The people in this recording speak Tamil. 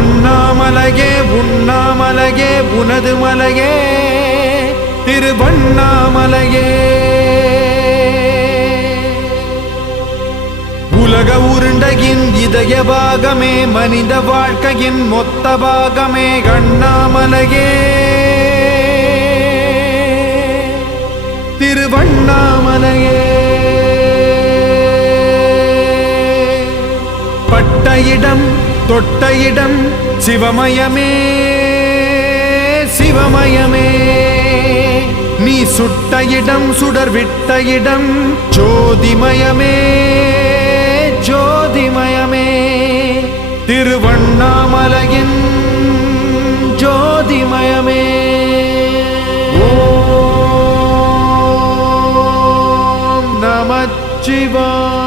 அண்ணாமலையே உண்ணாமலையே உனது மலையே திருவண்ணாமலையே. உலக உருண்டையின் இதய பாகமே மனித வாழ்க்கையின் மொத்த பாகமே அண்ணாமலையே திருவண்ணாமலையே. பட்ட இடம் தொட்ட இடம் சிவமயமே சிவமயமே. நீ சுட்ட இடம் சுடர் விட்ட இடம் ஜோதிமயமே ஜோதிமயமே. திருவண்ணாமலையின் ஜோதிமயமே. ஓம் நமச்சிவாய.